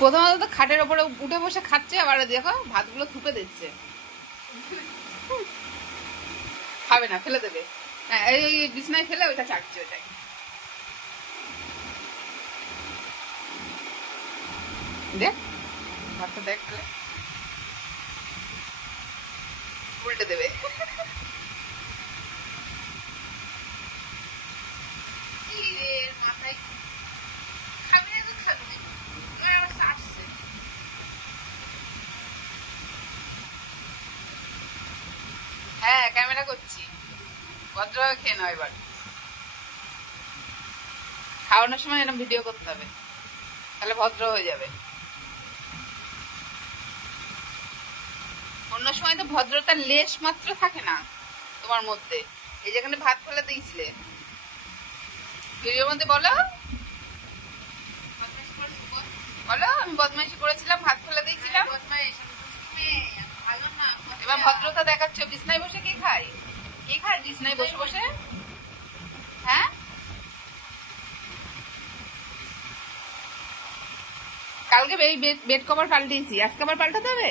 প্রথমত তো খাটের ওপরে উঠে বসে খাচ্ছে, আবার দেখো ভাতগুলো থুপে দিচ্ছে। খাবে না, ফেলে দেবে। এই বিছনায় ফেলে ওইটা চাটছে, ওইটাই। দেখ ভাতটা দেখ, ফেলে উল্টে দেবে। মাথায় খাবি না তো থাকবে, আবার চাটছে। হ্যাঁ ক্যামেরা করছি, ভদ্রভাবে খেয়ে নাও। এবার খাওয়ানোর সময় এরকম ভিডিও করতে হবে, তাহলে ভদ্র হয়ে যাবে। অন্য সময় তো ভদ্রতার লেশ মাত্র থাকে না তোমার মধ্যে। এই যেখানে ভাত ফেলে দিয়েছিলে ভিডিওর মধ্যে, বলো বলো আমি বদমাইশি করেছিলাম, ভাত ফেলে দিয়েছিলাম। এবার ভদ্রতা দেখাচ্ছ। বিছনায় বসে কে খায়? কে খায় বিছনায় বসে বসে? হ্যাঁ, কালকে বেড কভার পাল্টিয়েছি, আজকে আবার পাল্টাতে হবে?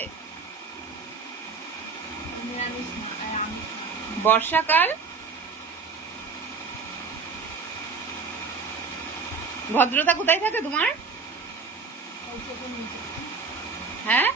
বর্ষাকাল, ভদ্রতা কোথায় থাকে তোমার? হ্যাঁ